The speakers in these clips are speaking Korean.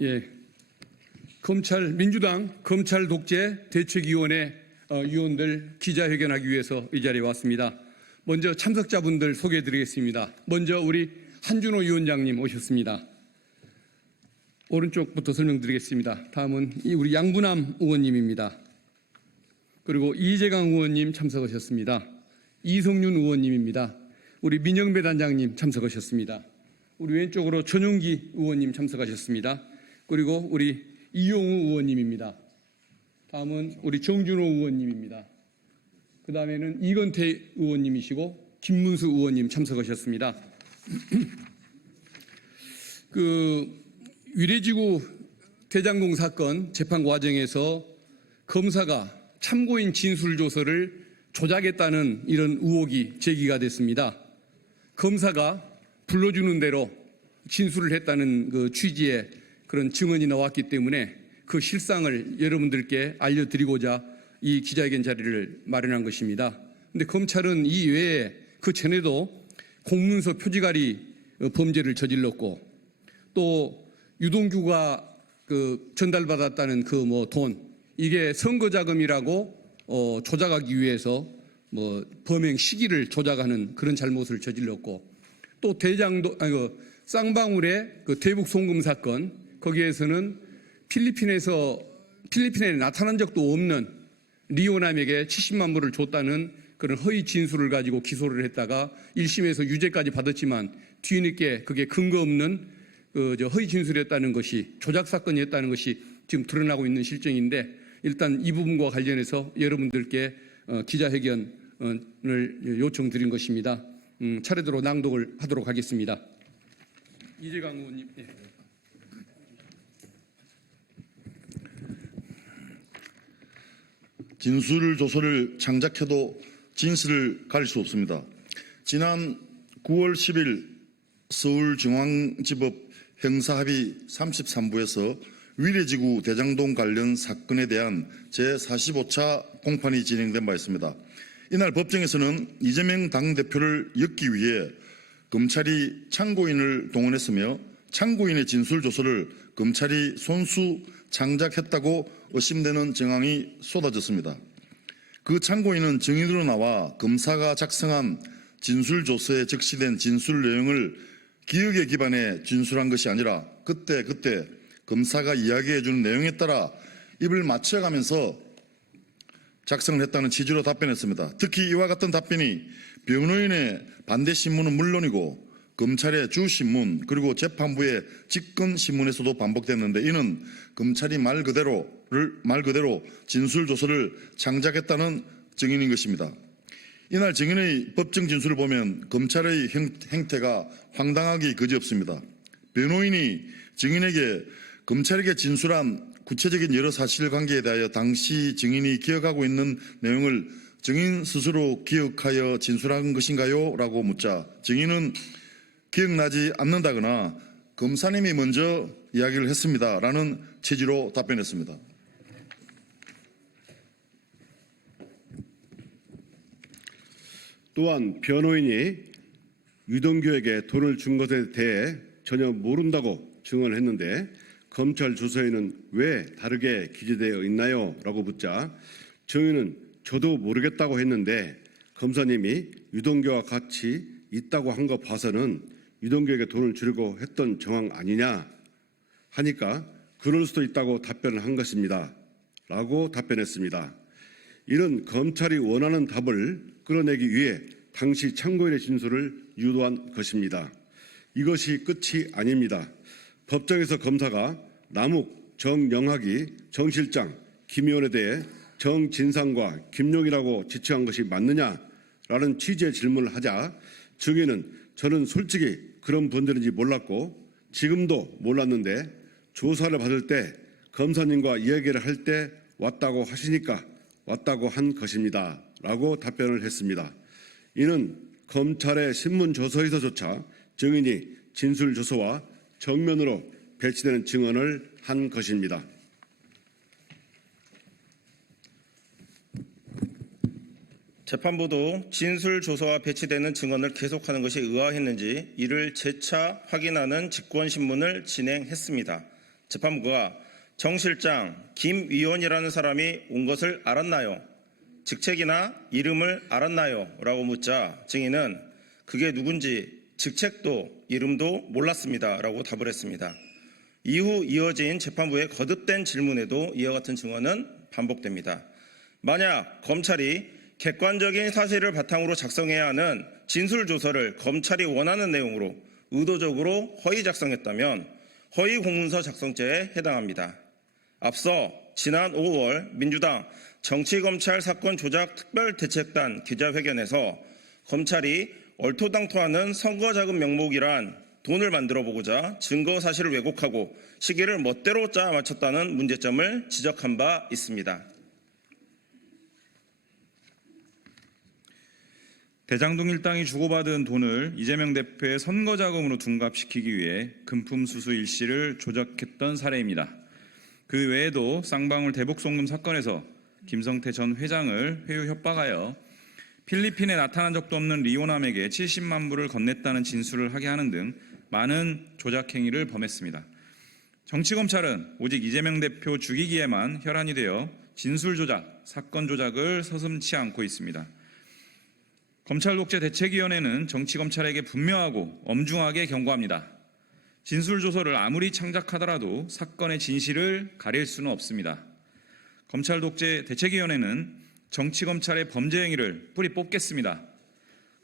예, 민주당 검찰 독재 대책위원회 위원들 기자회견하기 위해서 이 자리에 왔습니다. 먼저 참석자분들 소개해드리겠습니다. 먼저 우리 한준호 위원장님 오셨습니다. 오른쪽부터 설명드리겠습니다. 다음은 우리 양부남 의원님입니다. 그리고 이재강 의원님 참석하셨습니다. 이성윤 의원님입니다. 우리 민영배 단장님 참석하셨습니다. 우리 왼쪽으로 전용기 의원님 참석하셨습니다. 그리고 우리 이용우 의원님입니다. 다음은 우리 정준호 의원님입니다. 그 다음에는 이건태 의원님이시고 김문수 의원님 참석하셨습니다. 위례지구 대장동 사건 재판 과정에서 검사가 참고인 진술조서를 조작했다는 이런 의혹이 제기가 됐습니다. 검사가 불러주는 대로 진술을 했다는 그 취지의 그런 증언이 나왔기 때문에 그 실상을 여러분들께 알려드리고자 이 기자회견 자리를 마련한 것입니다. 그런데 검찰은 이 외에 그 전에도 공문서 표지가리 범죄를 저질렀고 또 유동규가 전달받았다는 돈 이게 선거자금이라고 조작하기 위해서 범행 시기를 조작하는 그런 잘못을 저질렀고 또 쌍방울의 대북 송금 사건 거기에서는 필리핀에 나타난 적도 없는 리오남에게 70만 불을 줬다는 그런 허위 진술을 가지고 기소를 했다가 1심에서 유죄까지 받았지만 뒤늦게 그게 근거 없는 허위 진술이었다는 것이 조작 사건이었다는 것이 지금 드러나고 있는 실정인데 일단 이 부분과 관련해서 여러분들께 기자회견을 요청드린 것입니다. 차례대로 낭독을 하도록 하겠습니다. 이재강 의원님. 예. 진술조서를 창작해도 진실을 가릴 수 없습니다. 지난 9월 10일 서울중앙지법 형사합의 33부에서 위례지구 대장동 관련 사건에 대한 제45차 공판이 진행된 바 있습니다. 이날 법정에서는 이재명 당대표를 엮기 위해 검찰이 참고인을 동원했으며 참고인의 진술조서를 검찰이 손수 창작했다고 의심되는 정황이 쏟아졌습니다. 그 참고인은 증인으로 나와 검사가 작성한 진술조서에 적시된 진술 내용을 기억에 기반해 진술한 것이 아니라 그때 검사가 이야기해주는 내용에 따라 입을 맞춰가면서 작성을 했다는 취지로 답변했습니다. 특히 이와 같은 답변이 변호인의 반대 신문은 물론이고 검찰의 주신문 그리고 재판부의 직권신문에서도 반복됐는데 이는 검찰이 말 그대로 진술조서를 창작했다는 증인인 것입니다. 이날 증인의 법정 진술을 보면 검찰의 행태가 황당하기 그지없습니다. 변호인이 증인에게 검찰에게 진술한 구체적인 여러 사실관계에 대하여 당시 증인이 기억하고 있는 내용을 증인 스스로 기억하여 진술한 것인가요? 라고 묻자 증인은 기억나지 않는다거나 검사님이 먼저 이야기를 했습니다. 라는 취지로 답변했습니다. 또한 변호인이 유동규에게 돈을 준 것에 대해 전혀 모른다고 증언을 했는데 검찰 조서에는 왜 다르게 기재되어 있나요? 라고 묻자 증인은 저도 모르겠다고 했는데 검사님이 유동규와 같이 있다고 한 거 봐서는 유동규에게 돈을 주려고 했던 정황 아니냐 하니까 그럴 수도 있다고 답변을 한 것입니다. 라고 답변했습니다. 이는 검찰이 원하는 답을 끌어내기 위해 당시 참고인의 진술을 유도한 것입니다. 이것이 끝이 아닙니다. 법정에서 검사가 남욱, 정영학이 정 실장, 김 의원에 대해 정진상과 김용이라고 지칭한 것이 맞느냐라는 취지의 질문을 하자 증인은 저는 솔직히 그런 분들인지 몰랐고 지금도 몰랐는데 조사를 받을 때 검사님과 이야기를 할 때 왔다고 하시니까 왔다고 한 것입니다. 라고 답변을 했습니다. 이는 검찰의 신문조서에서조차 증인이 진술조서와 정면으로 배치되는 증언을 한 것입니다. 재판부도 진술조서와 배치되는 증언을 계속하는 것이 의아했는지 이를 재차 확인하는 직권신문을 진행했습니다. 재판부가 정 실장, 김 위원이라는 사람이 온 것을 알았나요? 직책이나 이름을 알았나요? 라고 묻자 증인은 그게 누군지 직책도 이름도 몰랐습니다. 라고 답을 했습니다. 이후 이어진 재판부의 거듭된 질문에도 이와 같은 증언은 반복됩니다. 만약 검찰이 객관적인 사실을 바탕으로 작성해야 하는 진술조서를 검찰이 원하는 내용으로 의도적으로 허위 작성했다면 허위 공문서 작성죄에 해당합니다. 앞서 지난 5월 민주당 정치검찰 사건 조작 특별대책단 기자회견에서 검찰이 얼토당토하는 선거자금 명목이란 돈을 만들어 보고자 증거 사실을 왜곡하고 시기를 멋대로 짜 맞췄다는 문제점을 지적한 바 있습니다. 대장동 일당이 주고받은 돈을 이재명 대표의 선거자금으로 둔갑시키기 위해 금품수수 일시를 조작했던 사례입니다. 그 외에도 쌍방울 대북송금 사건에서 김성태 전 회장을 회유 협박하여 필리핀에 나타난 적도 없는 리오남에게 70만 불을 건넸다는 진술을 하게 하는 등 많은 조작 행위를 범했습니다. 정치검찰은 오직 이재명 대표 죽이기에만 혈안이 되어 진술 조작, 사건 조작을 서슴지 않고 있습니다. 검찰독재대책위원회는 정치검찰에게 분명하고 엄중하게 경고합니다. 진술조서를 아무리 창작하더라도 사건의 진실을 가릴 수는 없습니다. 검찰독재대책위원회는 정치검찰의 범죄 행위를 뿌리 뽑겠습니다.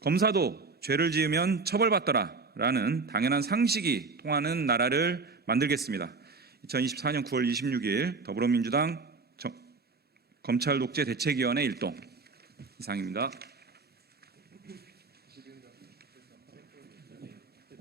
검사도 죄를 지으면 처벌받더라라는 당연한 상식이 통하는 나라를 만들겠습니다. 2024년 9월 26일 더불어민주당 검찰독재대책위원회 일동 이상입니다.